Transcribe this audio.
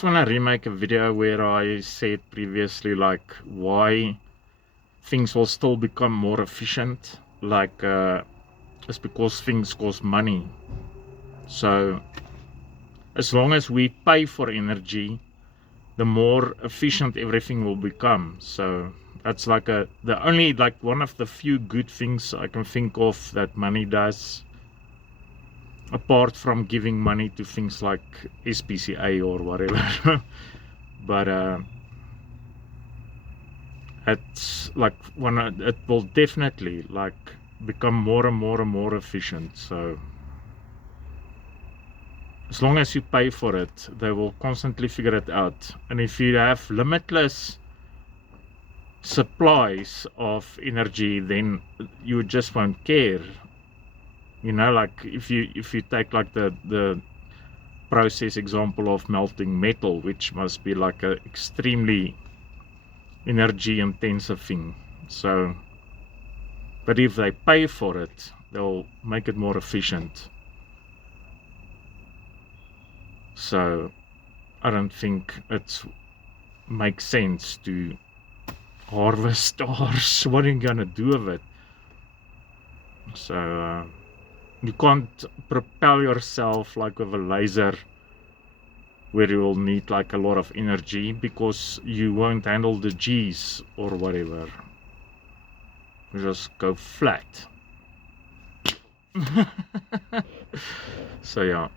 just want to remake a video where I said previously like why things will still become more efficient, like it's because things cost money. So as long as we pay for energy, the more efficient everything will become. So that's like the only, like, one of the few good things I can think of that money does, apart from giving money to things like SPCA or whatever. But it's like it will definitely like become more and more and more efficient. So as long as you pay for it, they will constantly figure it out. And if you have limitless supplies of energy, then you just won't care. You know, like if you take like the process example of melting metal, which must be like a extremely energy intensive thing. So, but if they pay for it, they'll make it more efficient. So I don't think it makes sense to harvest stars. What are you gonna do with it? So you can't propel yourself like with a laser where you will need like a lot of energy, because you won't handle the G's or whatever. You just go flat. So yeah.